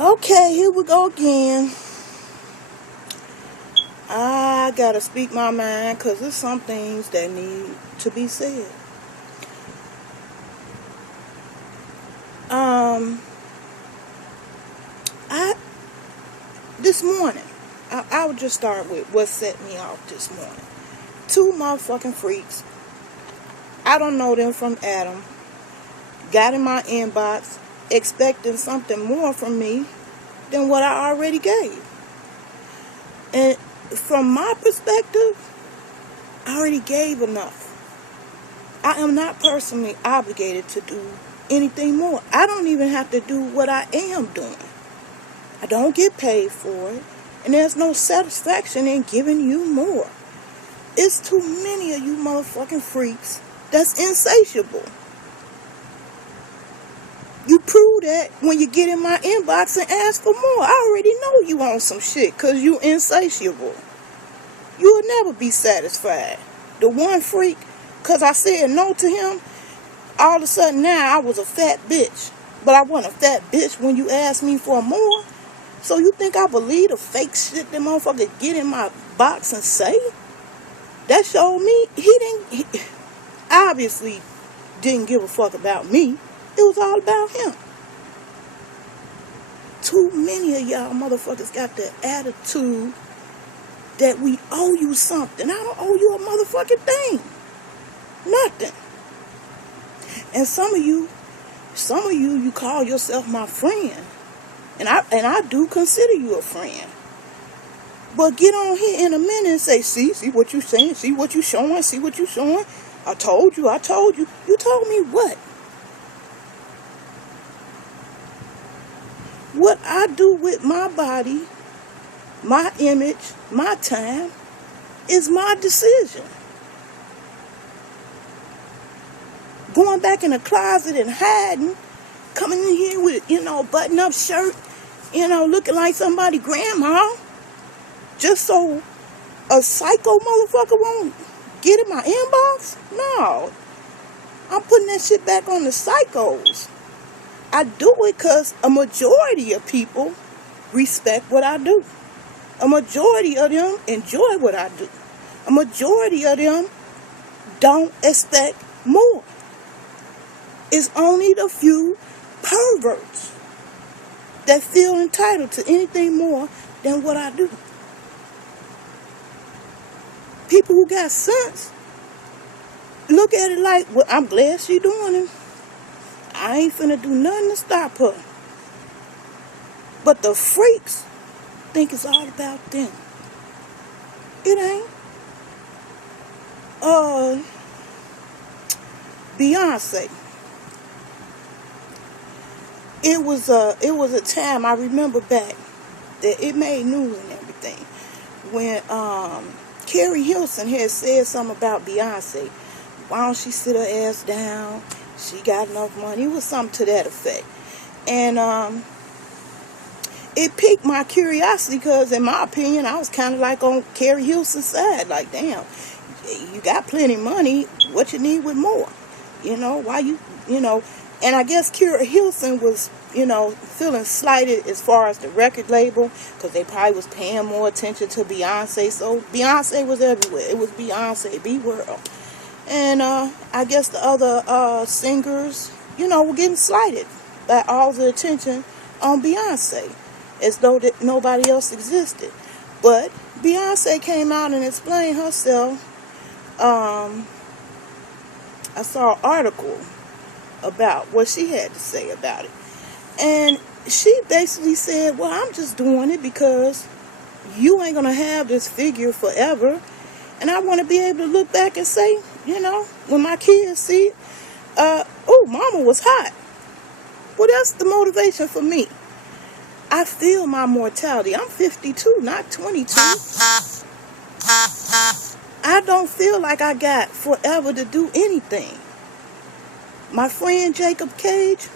Okay, here we go again. I gotta speak my mind because there's some things that need to be said. Um, I this morning, I would just start with what set me off this morning. Two motherfucking freaks. I don't know them from Adam. Got in my inbox expecting something more from me than what I already gave. And from my perspective, I already gave enough. I am not personally obligated to do anything more. I don't even have to do what I am doing. I don't get paid for it, and there's no satisfaction in giving you more. It's too many of you motherfucking freaks that's insatiable. You prove that when you get in my inbox and ask for more. I already know you on some shit because you insatiable. You will never be satisfied. The one freak, because I said no to him, all of a sudden now I was a fat bitch. But I wasn't a fat bitch when you asked me for more. So you think I believe the fake shit that motherfucker get in my box and say? That showed me he obviously didn't give a fuck about me. It was all about him. Too many of y'all motherfuckers got the attitude that we owe you something. I don't owe you a motherfucking thing. Nothing. And some of you, you call yourself my friend. And I do consider you a friend. But get on here in a minute and say, see what you saying, see what you showing, see what you showing. I told you. You told me what? What I do with my body, my image, my time, is my decision. Going back in the closet and hiding, coming in here with, button-up shirt, looking like somebody's grandma, just so a psycho motherfucker won't get in my inbox? No. I'm putting that shit back on the psychos. I do it because a majority of people respect what I do. A majority of them enjoy what I do. A majority of them don't expect more. It's only the few perverts that feel entitled to anything more than what I do. People who got sense look at it like, well, I'm glad she doing it. I ain't finna do nothing to stop her. But the freaks think it's all about them. It ain't. Beyonce. It was a time I remember back that it made news and everything when Carrie Hilson had said something about Beyonce. Why don't she sit her ass down? She got enough money. It was something to that effect. And it piqued my curiosity because, in my opinion, I was kind of like on Carrie Hilson's side. Like, damn, you got plenty of money. What you need with more? Why you. And I guess Carrie Hilson was, feeling slighted as far as the record label because they probably was paying more attention to Beyonce. So Beyonce was everywhere. It was Beyonce, B-World. And I guess the other singers, were getting slighted by all the attention on Beyonce, as though that nobody else existed. But Beyonce came out and explained herself. I saw an article about what she had to say about it. And she basically said, well, I'm just doing it because you ain't going to have this figure forever. And I want to be able to look back and say, when my kids see it, oh, mama was hot. Well, that's the motivation for me. I feel my mortality. I'm 52, not 22. I don't feel like I got forever to do anything. My friend Jacob Cage,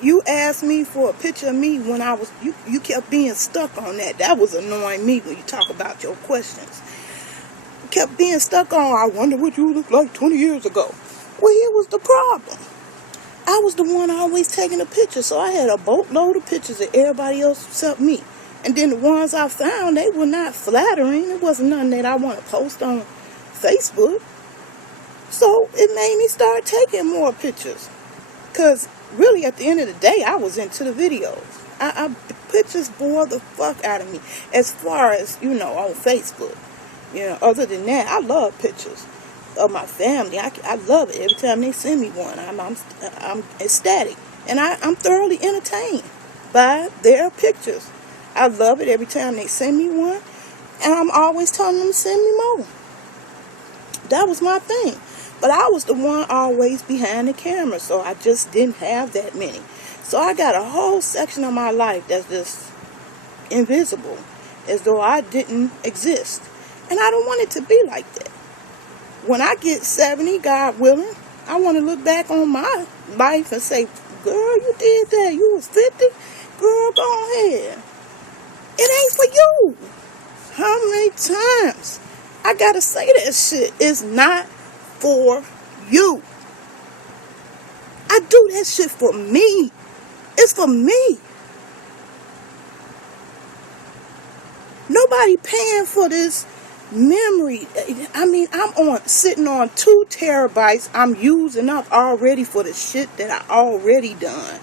you asked me for a picture of me when I was, you kept being stuck on that. That was annoying me when you talk about your questions. You kept being stuck on, I wonder what you looked like 20 years ago. Well, here was the problem. I was the one always taking the pictures, so I had a boatload of pictures of everybody else except me. And then the ones I found, they were not flattering. It wasn't nothing that I want to post on Facebook. So it made me start taking more pictures. Because really, at the end of the day, I was into the videos. Pictures bore the fuck out of me. As far as, on Facebook. Other than that, I love pictures of my family. I love it. Every time they send me one, I'm ecstatic. And I'm thoroughly entertained by their pictures. I love it every time they send me one. And I'm always telling them to send me more. That was my thing. But I was the one always behind the camera, so I just didn't have that many. So I got a whole section of my life that's just invisible, as though I didn't exist. And I don't want it to be like that. When I get 70, God willing, I want to look back on my life and say, girl, you did that. You was 50. Girl, go ahead. It ain't for you. How many times I gotta say that shit? It's not for you. I do that shit for me. It's for me. Nobody paying for this memory. I mean, I'm sitting on 2 terabytes I'm using up already for the shit that I already done.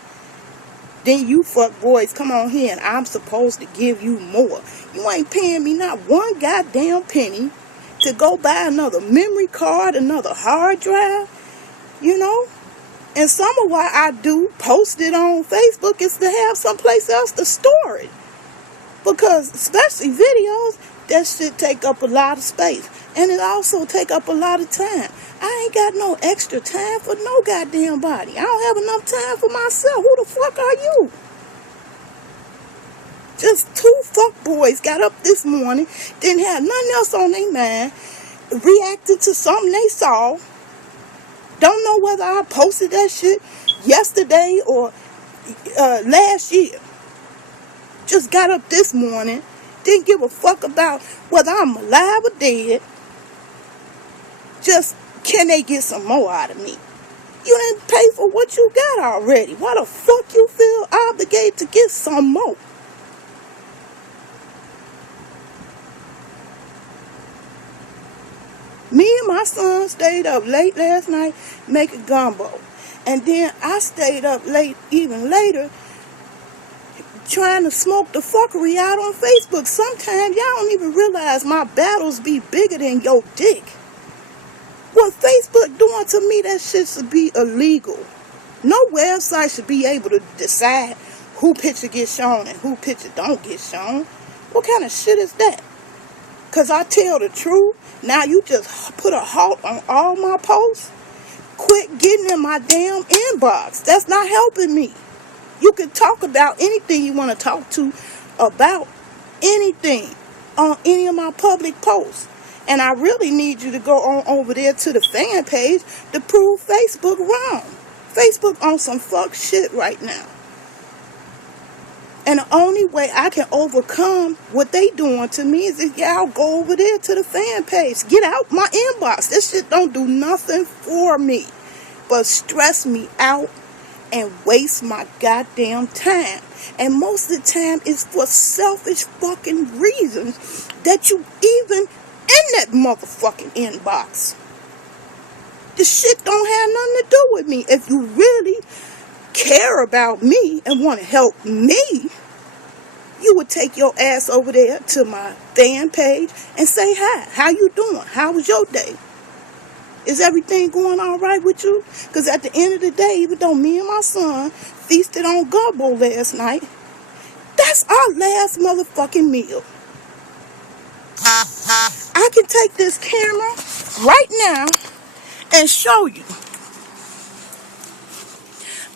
Then you fuck boys come on here and I'm supposed to give you more. You ain't paying me not one goddamn penny to go buy another memory card, another hard drive, And some of why I do post it on Facebook is to have someplace else to store it. Because especially videos, that shit take up a lot of space. And it also take up a lot of time. I ain't got no extra time for no goddamn body. I don't have enough time for myself. Who the fuck are you? Just 2 fuck boys got up this morning, didn't have nothing else on their mind, reacted to something they saw. Don't know whether I posted that shit yesterday or last year. Just got up this morning, didn't give a fuck about whether I'm alive or dead. Just, can they get some more out of me? You didn't pay for what you got already. Why the fuck you feel obligated to get some more? Me and my son stayed up late last night making gumbo. And then I stayed up late, even later, trying to smoke the fuckery out on Facebook. Sometimes y'all don't even realize my battles be bigger than your dick. What Facebook doing to me, that shit should be illegal. No website should be able to decide who picture gets shown and who picture don't get shown. What kind of shit is that? Because I tell the truth. Now you just put a halt on all my posts. Quit getting in my damn inbox. That's not helping me. You can talk about anything you want to talk to about anything on any of my public posts. And I really need you to go on over there to the fan page to prove Facebook wrong. Facebook on some fuck shit right now. And the only way I can overcome what they doing to me is if y'all go over there to the fan page. Get out my inbox. This shit don't do nothing for me but stress me out and waste my goddamn time. And most of the time it's for selfish fucking reasons that you even in that motherfucking inbox. This shit don't have nothing to do with me. If you really care about me and want to help me, you would take your ass over there to my fan page and say hi. How you doing? How was your day? Is everything going all right with you? Because at the end of the day, even though me and my son feasted on gumbo last night, that's our last motherfucking meal. I can take this camera right now and show you.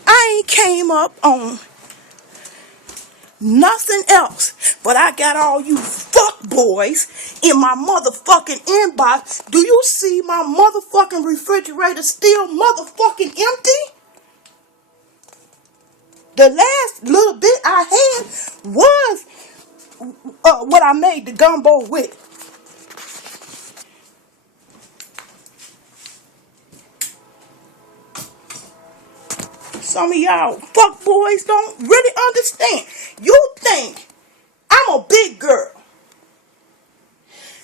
I ain't came up on nothing else, but I got all you fuck boys in my motherfucking inbox. Do you see my motherfucking refrigerator still motherfucking empty? The last little bit I had was what I made the gumbo with. some of y'all fuck boys don't really understand. You think I'm a big girl.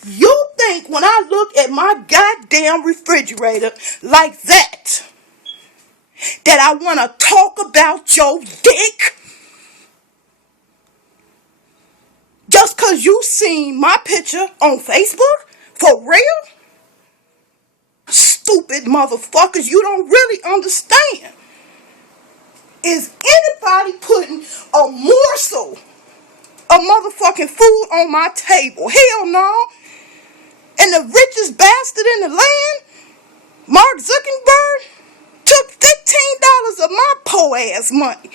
You think when I look at my goddamn refrigerator like that I want to talk about your dick? Just because you seen my picture on Facebook? For real? Stupid motherfuckers, you don't really understand. Is anybody putting a morsel of motherfucking food on my table? Hell no. And the richest bastard in the land, Mark Zuckerberg, took $15 of my poor ass money.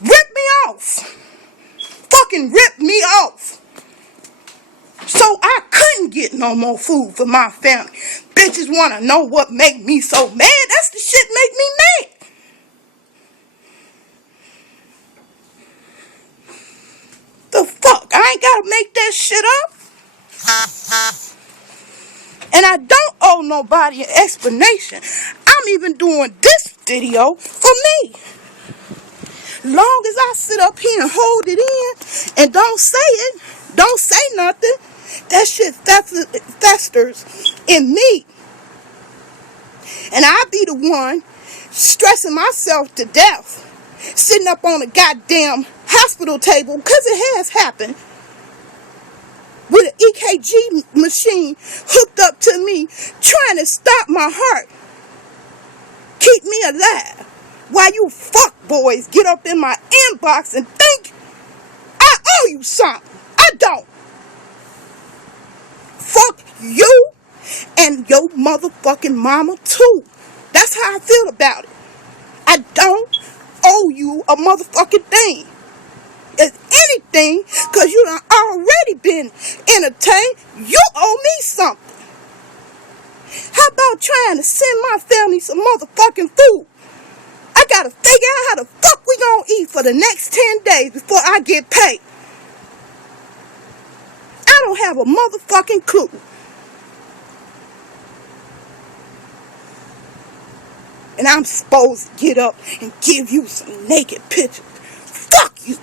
Ripped me off. Fucking ripped me off. So I couldn't get no more food for my family. Bitches want to know what make me so mad. That's the shit make me mad. The fuck? I ain't gotta make that shit up. And I don't owe nobody an explanation. I'm even doing this video for me. Long as I sit up here and hold it in and don't say it, don't say nothing, that shit festers in me. And I be the one stressing myself to death, sitting up on a goddamn hospital table, because it has happened, with an EKG machine hooked up to me, trying to stop my heart, keep me alive, while you fuck boys get up in my inbox and think I owe you something. I don't. Fuck you and your motherfucking mama too. That's how I feel about it. I don't owe you a motherfucking thing. If anything, because you done already been entertained, you owe me something. How about trying to send my family some motherfucking food? I gotta figure out how the fuck we gonna eat for the next 10 days before I get paid. I don't have a motherfucking clue. And I'm supposed to get up and give you some naked pictures. Fuck you.